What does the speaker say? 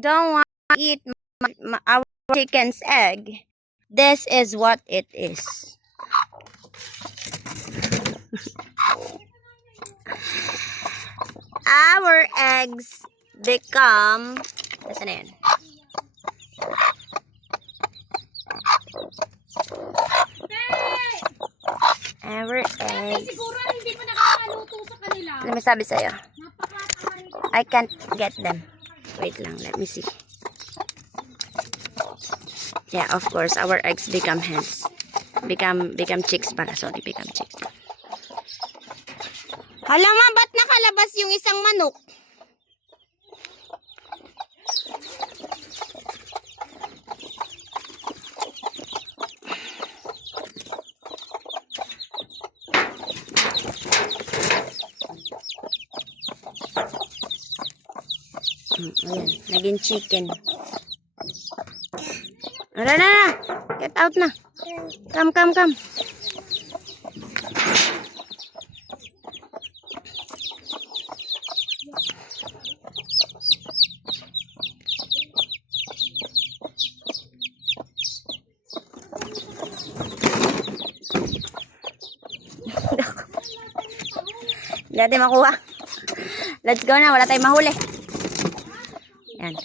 don't want to eat our chicken's egg. This is what it is. Our eggs become... Nasaan na yan? Our eggs... Siguro hindi pa nakakaluto sa kanila. Let me sabi sa'yo. Napakatama nito. I can't get them. Wait lang, let me see. Yeah, of course, our eggs become hens. Become chicks pala. Sorry, become chicks. Hala ma, ba't nakalabas yung isang manok? Ayan, naging chicken. Ara na! Get out na! Come, come, come! Hindi natin makuha. Let's go na, wala tayong mahuli. Yan.